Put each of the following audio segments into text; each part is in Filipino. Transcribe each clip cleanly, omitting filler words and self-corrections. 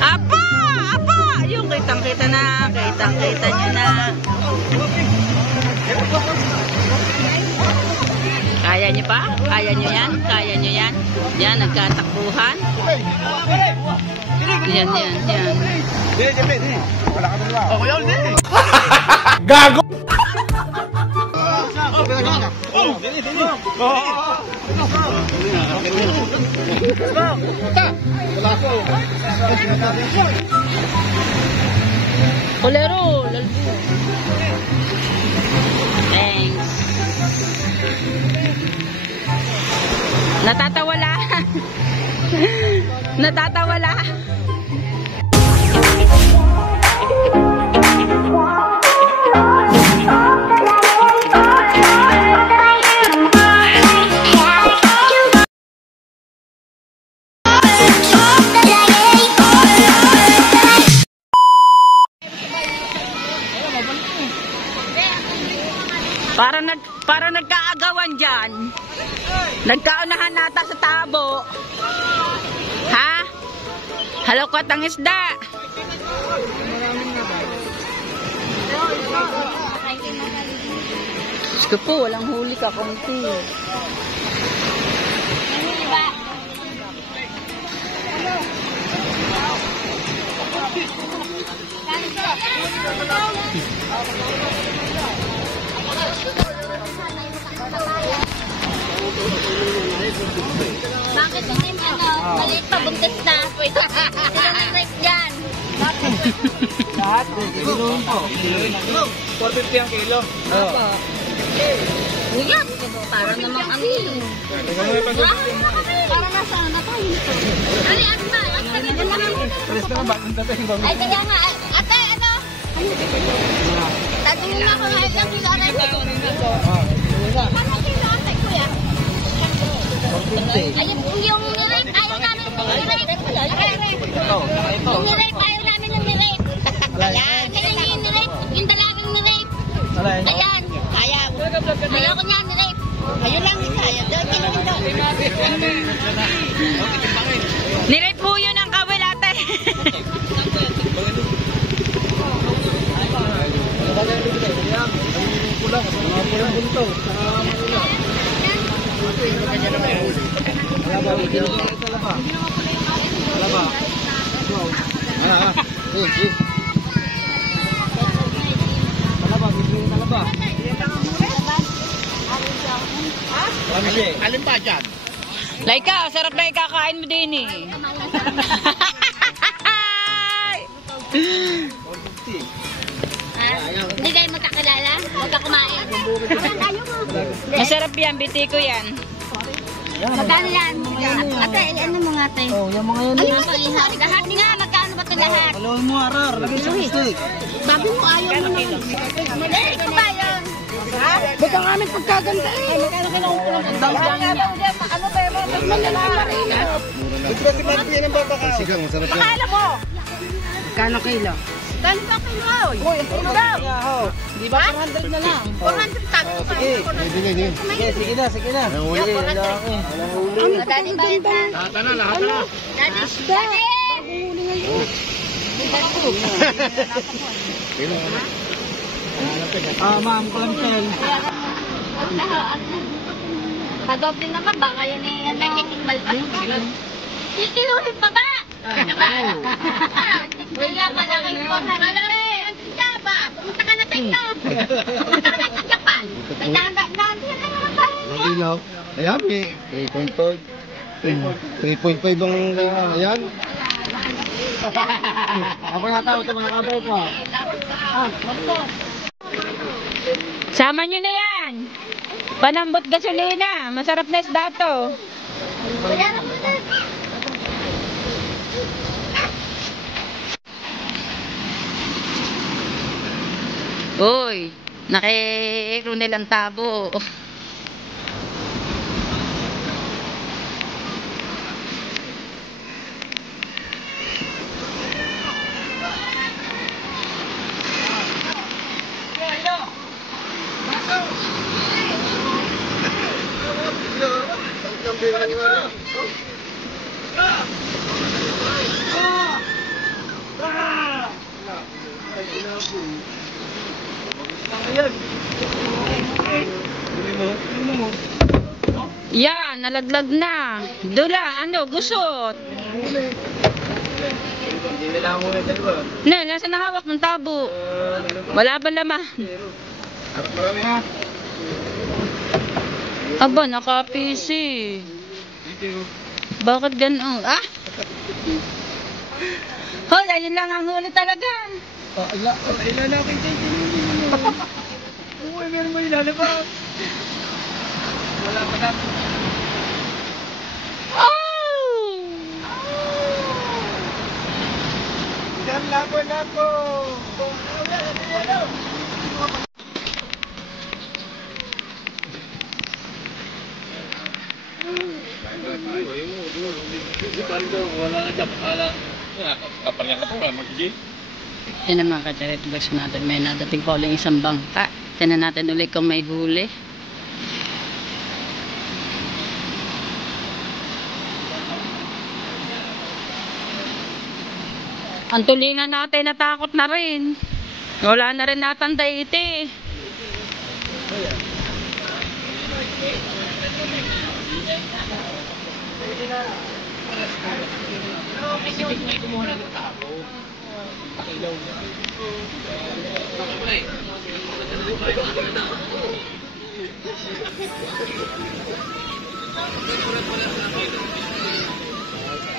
Apa! Apa! Yung kitang-kita na. Kitang-kita nyo na. Kaya nyo pa? Kaya nyo yan? Kaya nyo yan? Yan, nagkatakbuhan. Yan, yan, yan. Gago! Kolero, lalbo. Thanks. Natatawala. Natatawala. Para nagkaagawan dyan. Nagkaunahan nata sa tabo. Ha? Halokot ang isda. Diyos ko po, walang huli ka, konti. Bakit hindi maliit pa buntis na? Sino na-rape dyan? Lahat? Kiloin po. 450 ang kilo. Oo. Kuya, para namang ang kilo. Para nasa na tayo. Ay, ano ba? Pares na ba? Ay, kaya nga. Ate, ano? Tatingin na ako ngayon ng kilo. Ano kilo ate, kuya? Ayun, yung nirape, ayaw namin yung nirape. Yung nirape, ayaw namin yung nirape. Ayan, kaya yung nirape, yung dalagang nirape. Ayan, ayaw. Ayaw ko niya nirape. Ayun lang, ayaw. Kinuhin daw. Nirape po yun ang kawil ate. Alin pa dyan? Laika, sarap na ikakain mo din eh. Hindi kayo magkakilala? Huwag ka kumain. Masarap yan, biti ko yan. Magkano yan? Ate, ano mo nga ate? Oh, yung mga yan. Ano ba ito lahat? Lahat nga, magkano ba ito lahat? Palawin mo, Arar. Lagay sa steak. Sabi mo ayaw mo naman. Madali ko ba yun? Ba't ang aming pagkaganda eh? Magkano kinukulang? Ano ba yun? Manlalaki. Ito ba si Martin ng babakaw? Sigang, masarap yan. Akala mo? Magkano kilo? Ganito kilo. Uy, ang daw. Di ba 400 na lang? 400 tago. Sige na. Ang huli, lalaki. Madali ba yun na? Lahat na. Dali! Ma'am, kulantel. Kadoble naman, baka yun eh, nagkikikbal pa. Inulit pa ba? Kaya pala kayo po na ang tiyaba. Pumunta ka na tayo. Pumunta ka na sa Japan. Nagdahan yan na naman tayo. Mabilaw. Ayan, may 3.5. 3.5 ang ayan. Ako na tao, ito mga kabay ko. Sama nyo na yan. Panambot gasolina. Masarap na isda to. Uy, naki-runel ang tabo. Yan, nalaglag na. Dula, ano, gusot. Hindi nila mo yung dalawa. Nasa nahawak ng tabo. Wala ba laman? Marami ha. Aba, naka-PC. Bakit gano'n? Ah! Hoy, ayun lang ang huli talaga. Ilan na kita yung uy, meron mo ilalabas. Wala pa na. Oh! Yan, labo. Yan ang mga ka-charity bags natin. May nadating pa uling isang bangka. Tignan natin ulit kung may huli. Ang tulingan natin natakot na rin. Wala na rin natanda iti.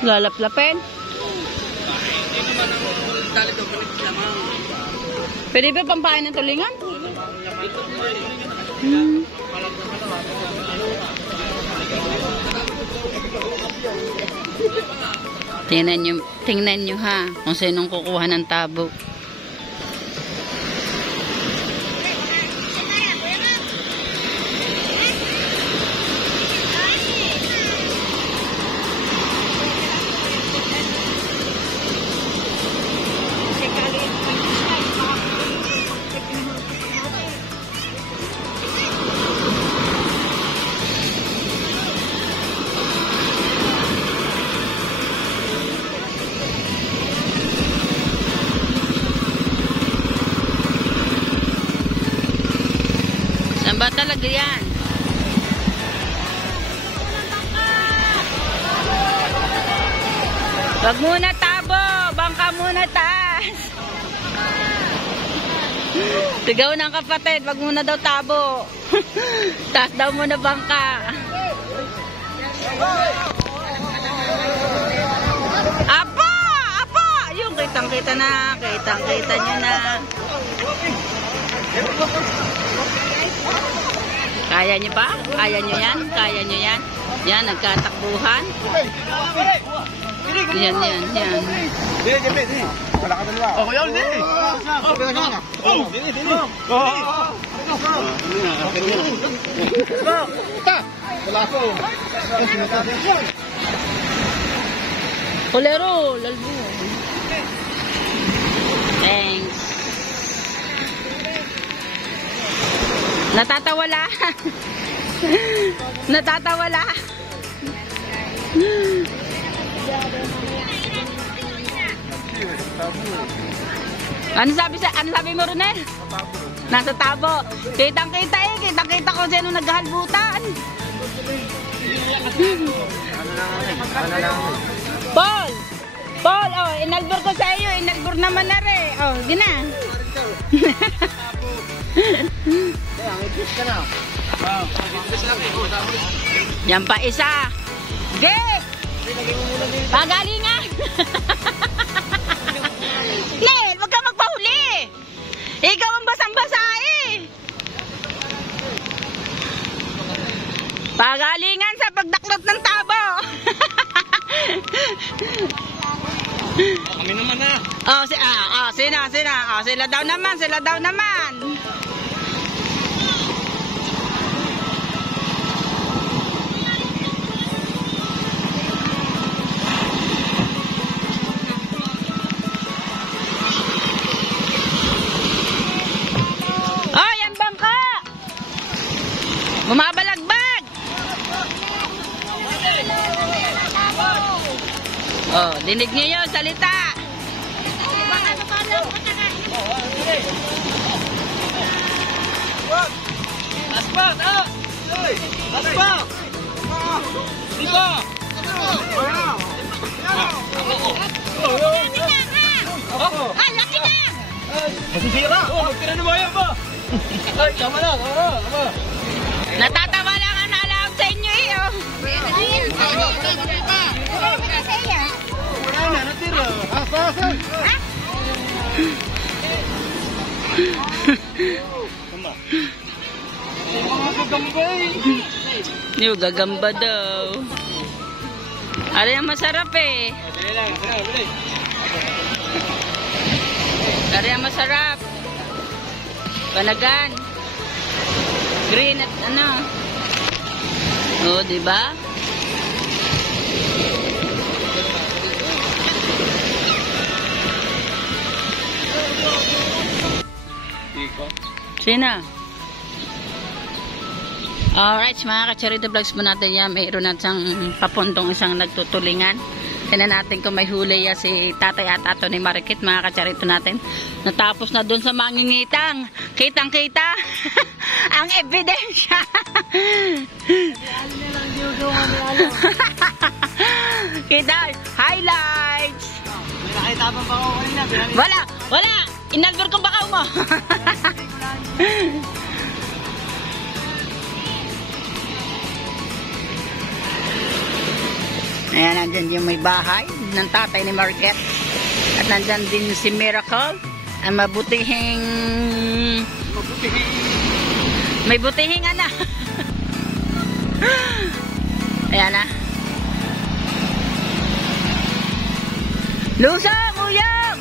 Lalaplapin. Pwede ba pampain ng tulingan? Tingnan nyo ha, kung sinong kukuha ng tabo. Saan ba talaga yan? Wag muna tabo, bangka muna taas. Sigaw ng kapatid, wag muna daw tabo. Taas daw muna bangka. Apa! Apa! Yung kitang-kita na, kitang-kita nyo na. Kaya nyo pa? Kaya nyo yan? Kaya nyo yan? Yan, nagkatakbuhan. Yan. Wala ka dalawa. Oh, kuya, hindi. Wala ko. Kulero, lalbo. Thanks. Natatawala. Natatawala. Ano sabi mo, Ronel? Nasa tabo. Kitang-kita kitang-kita ko sino naghahalbutan. Paul, oh, inalbor ko sa iyo, inalbor naman na rin. Oh, gina. Yan pa isa. Gek! Pagalingan! Nel, wag ka magpahuli! Ikaw ang basang-basa eh! Pagalingan sa pagdaklot ng tabo! Kami naman na. Sina. Sila daw naman. Bumabalagbag! Oh, dinig niyo yun, salita! Aspak! Ah, laki na! Masisira! Oh, pinanabayan ba? Ay, tama na, tama. Natatawa lang ang alam sa inyo eh, oh. Wala na, natira. Ha? Yung gagamba daw. Ano yung masarap eh. Ano yung masarap. Panagan. Green at ano. Oo, diba? Sina? Alright, mga ka-charity vlogs mo natin yan. Mayroon natin papuntong isang nagtutulingan. Tignan natin kung may huli ya si tatay at ato ni Marikit, mga ka-charity natin. Natapos na dun sa mangingitang. Kitang-kita. Ang ebidensya. Kita, highlights. Nakita pa ba ako kanina? Wala. Inalbor kong bakaw mo. Ayan, nandyan yung may bahay ng tatay ni Marquette. At nandyan din si Miracle. Ang may butihing anak. Ayan na. Lusong, uyong!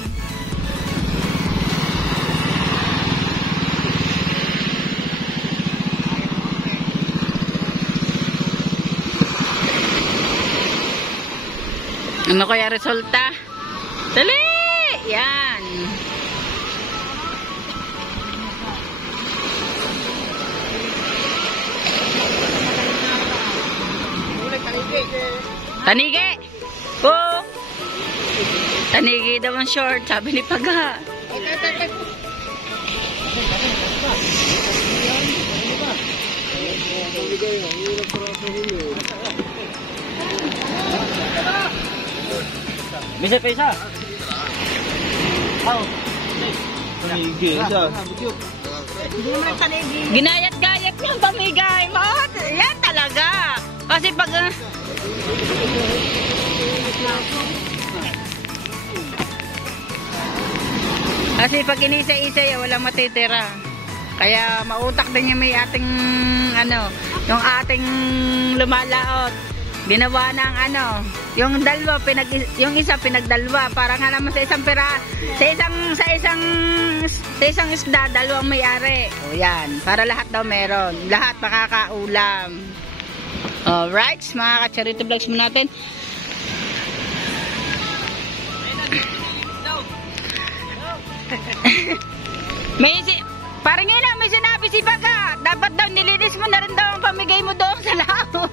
Ano kaya resulta? Dali! Yan. Tanigi! Oh! Tanigi daw ang short, sabi ni Paga. Bisa pa isa. Tanigi, isa. Ginayat-gayat niyang pamigay mo. Yan talaga. Kasi pag... Kasi pag inisa-isa yan, walang matitira. Kaya mautak din yung may ating, ano, yung ating lumalaot. Ginawa ng ano, yung dalawa, yung isa pinagdalwa. Para nga naman sa isang pera, sa isang isda, dalawang may-ari. O yan, para lahat daw meron. Lahat makakaulam. Alright, mga ka-charity vlogs mo natin. Parang nga may sinabi si Baga, dapat daw nilinis mo na rin daw ang pamigay mo doon sa laot.